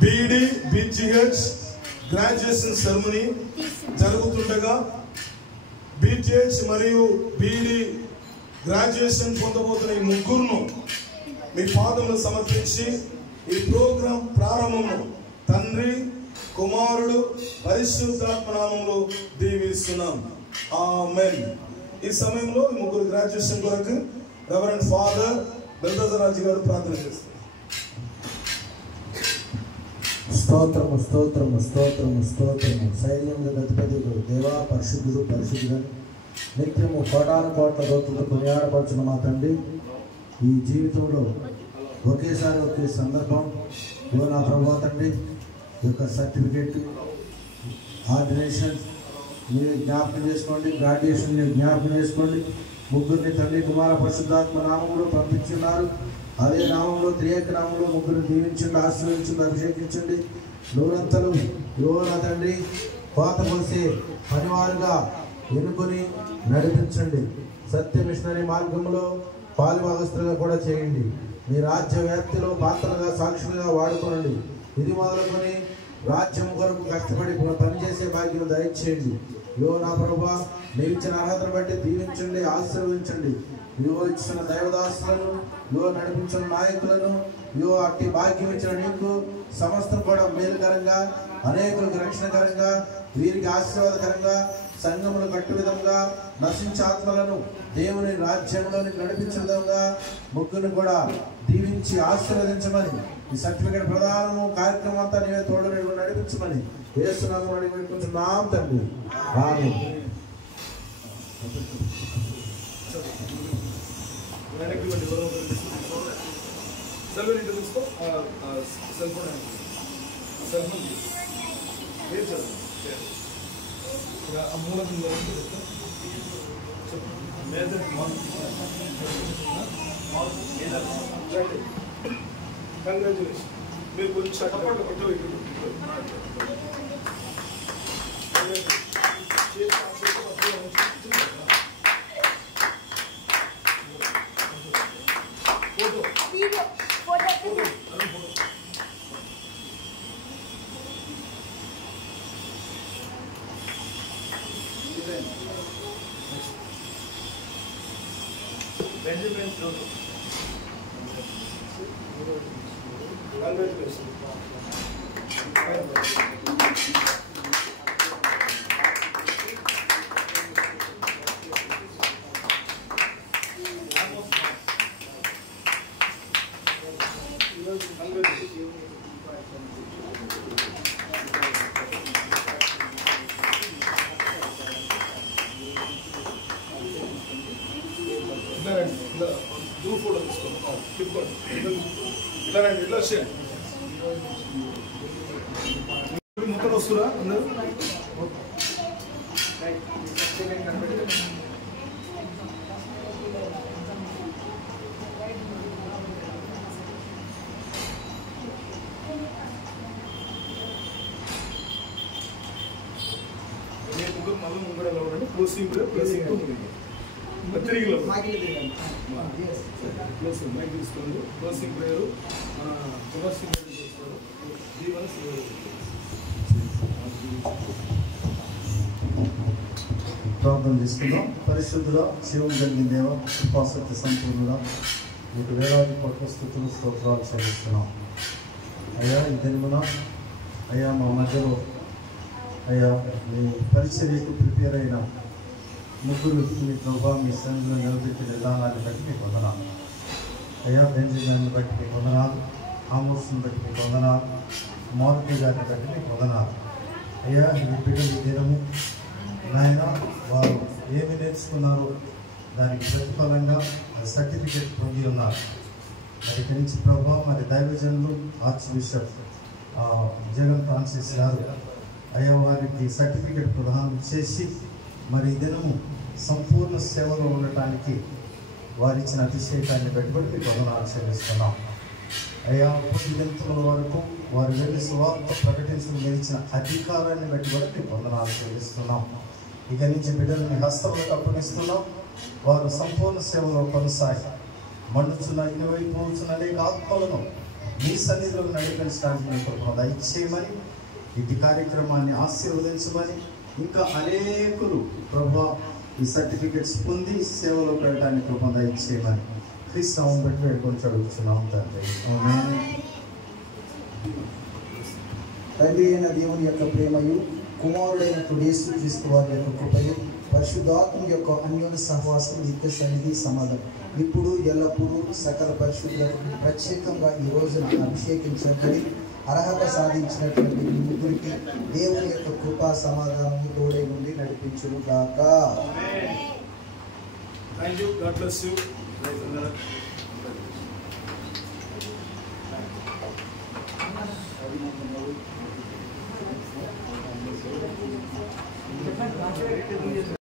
BEd బీజీహెచ్ graduation ceremony జరుగుతుండగా బీజీహెచ్ మరియు BEd graduation పొందబోతున్న ఈ ముగ్గురును మీ పాదములు సమర్పించి ఈ ప్రోగ్రాం ప్రారంభము తండ్రి కుమారుడు పరిశుద్ధాత్మ నామములో దీవిస్తున్నాం. ఆమేన్. ఈ సమయంలో ఈ ముగ్గురు గ్రాడ్యుయేషన్ కొరకు రెవరెండ్ ఫాదర్ బెల్దజరాజు గారు ప్రార్థన చేస్తారు. స్తోత్రము స్తోత్రము స్తోత్రము స్తోత్రము సైన్యముల గతిపతికు దేవా పరిశుద్ధుడు పరిశుద్ధుడు నిత్యము కోటాను కోట్ల రోజులు కొనియాడపరచున్న మా తండ్రి, ఈ జీవితంలో ఒకేసారి ఒకే సందర్భం నా ప్రభా తండ్రి యొక్క సర్టిఫికేట్ ఆర్డినేషన్ మీరు జ్ఞాపకం చేసుకోండి, గ్రాడ్యుయేషన్ మీరు జ్ఞాపకం చేసుకోండి. ముగ్గురిని తండ్రి కుమార పరిశుద్ధాత్మ నామంలో పంపించున్నారు. అదే నామంలో త్రియేక నామంలో ముగ్గురు దీవించండి, ఆశీర్వదించండి, అభిషేకించండి. నూరంతలు యువన తండ్రి కోత పోసే పనివారుగా ఎన్నుకొని నడిపించండి. సత్య మిషనరీ మార్గంలో పాలుభాగస్తులుగా కూడా చేయండి. మీ రాజ్య వ్యాప్తిలో పాత్రలుగా సాక్షులుగా వాడుకోనండి. ఇది మొదలుకొని రాజ్యం కొరకు కష్టపడి పనిచేసే భాగ్యం దయచేయండి. నా ప్రభా మీరు ఇచ్చిన అర్హతను బట్టి దీవించండి, ఆశీర్వదించండి. ఇచ్చిన దైవదాసులను నడిపించిన నాయకులను అట్టి భాగ్యం ఇచ్చిన నీకు సమస్తం కూడా మేలుకరంగా, అనేకులకు రక్షణకరంగా, వీరికి ఆశీర్వాదకరంగా, సంఘములు కట్టు విధంగా, నశించే ఆత్మలను దేవుని రాజ్యంలోనికి నడిపించే విధంగా ముగ్గురిని కూడా దీవించి ఆశీర్వదించమని, ఈ సర్టిఫికేట్ ప్రదానము కార్యక్రమం అంతా నీవే తోడు నడిపించమని యేసునామములో అడిగి వేడుకుంటున్నాం తండ్రి. ఆమేన్. కంగ్రాచులేషన్. మీరు కొంచెం చక్కపాటు కొట్టు. ముక్కలు వస్తురా అందరూ. మళ్ళీ ముంగడ ఉండండి. క్లోజింగ్ తిరిగి మైక్ తీసుకోండి. క్లోజింగ్ ప్రేయర్ మన తులసి ప్రార్థన చేసుకుందాం. పరిశుద్ధుడా, శివం కలిగిన దేవ, కృపాసక్తి సంపూర్ణుడా, మీకు వేలాది కోట్ల స్తుతులు స్తోత్రాలు చెల్లిస్తున్నాం. అయ్యా ఈ దినమున అయ్యా మా మధ్యలో అయ్యా మీ పరిచర్యకు ప్రిపేర్ అయిన ముగ్గురు మీ ప్రభావ మీ సంఘంలో నిలబెట్టిన విధానాన్ని బట్టి మీకు వందనాలు. అయ్యా బెంజమిన్ని బట్టి మీకు వందనాలు, ఆమోస్ని బట్టి మీకు వందనాలు, మారుతి గారిని బట్టి మీకు వందనాలు. అయ్యా ఈ బిడ్డలు ఈ దినము నాయన వారు ఏమి నేర్చుకున్నారో దానికి ప్రతిఫలంగా సర్టిఫికేట్ పొంది ఉన్నారు. మరి ఇక్కడి నుంచి ప్రభావ మరి దైవజనులు ఆర్చ్ బిషప్ జగన్ ఫ్రాన్సిస్ గారు అయ్యా వారికి సర్టిఫికేట్ ప్రదానం చేసి మరి ఈ దినము సంపూర్ణ సేవలో ఉండటానికి వారిచ్చిన అతిశేషాన్ని పెట్టుబడి మీకు వందనాలు చెల్లిస్తున్నాం. అయ్యా పొద్దుగంతుల వరకు వారు వెళ్ళి సువార్త ప్రకటించడం ఇచ్చిన అధికారాన్ని పెట్టుబడి మీకు వందనాలు చెల్లిస్తున్నాం. ఇక నుంచి బిడ్డలని హస్తములకు అప్పగిస్తున్నాం. వారు సంపూర్ణ సేవలో కొనసాగి మండుచున్న ఇరవైపోతున్న అనేక ఆత్మలను మీ సన్నిధిలో నడిపించడానికి మీ కృపను దయచేయమని, ఇటు కార్యక్రమాన్ని ఆశీర్వదించమని, ఇంకా అనేకులు ప్రభువా ఈ సర్టిఫికెట్స్ పొంది సేవలో పెట్టడానికి కృపను దయచేయమని క్రీస్తు నామమున బట్టి వేడుకొని అడుగుతున్నాం తండ్రి. ఆమేన్. తండ్రి అయిన దేవుని యొక్క ప్రేమయు, కుమారుడైన యేసుక్రీస్తు వారి యొక్క కృపయు, పరిశుద్ధాత్మ యొక్క అన్యోన్య సహవాసం, నిత్య సన్నిధి, సమాధానం ఇప్పుడు ఎల్లప్పుడూ సకల పరిశుద్ధులకు ప్రత్యేకంగా ఈ రోజున అభిషేకించబడి అర్హత సాధించినటువంటి మీ ముగ్గురికి దేవుని యొక్క కృపా సమాధానం తోడై ఉండి నడిపించును గాక. Thank you. God bless you.